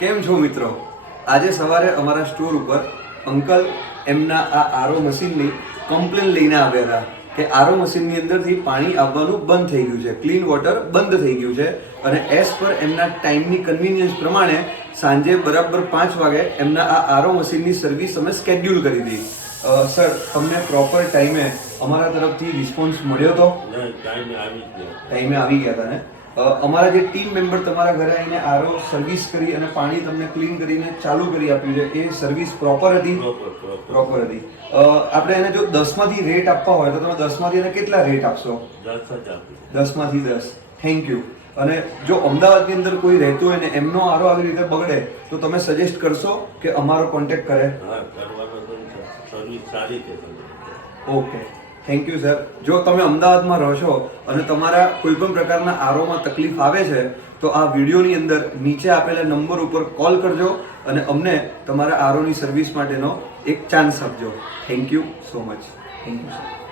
કેમ છો મિત્રો? આજે સવારે અમારા સ્ટોર ઉપર અંકલ એમના આ આરો મશીનની કમ્પ્લેન લઈને આવ્યા હતા કે આરો મશીનની અંદરથી પાણી આવવાનું બંધ થઈ ગયું છે, ક્લીન વોટર બંધ થઈ ગયું છે અને એઝ પર એમના ટાઈમની કન્વિનિયન્સ પ્રમાણે સાંજે બરાબર 5 વાગે એમના આ આરો મશીનની સર્વિસ અમે સ્કેડ્યુલ કરી હતી. સર, તમને પ્રોપર ટાઈમે અમારા તરફથી રિસ્પોન્સ મળ્યો હતો? ટાઈમે આવી ગયા હતા ને? અમારા જે ટીમ મેમ્બર તમારા ઘરે આવીને આરો સર્વિસ કરી અને પાણી તમને ક્લીન કરીને ચાલુ કરી આપ્યું છે, એ સર્વિસ પ્રોપર હતી? પ્રોપર હતી. આપણે એને જો 10 માંથી રેટ આપવા હોય તો તમે 10 માંથી એને કેટલા રેટ આપશો? 10 માંથી 10. Thank you. અને જો અમદાવાદની અંદર કોઈ રહેતું હોય ને એમનો આરો આવી રીતે બગડે તો તમે સજેસ્ટ કરશો કે અમારો કોન્ટેક્ટ કરે? Okay, thank you sir. જો તમે અમદાવાદમાં રહો છો અને તમારા કોઈ પણ પ્રકારના આરોમાં તકલીફ આવે છે તો આ વિડીયોની અંદર નીચે આપેલા નંબર ઉપર કોલ કરજો અને અમને તમારા આરોની સર્વિસ માટેનો એક ચાન્સ આપજો. Thank you so much. Thank you sir.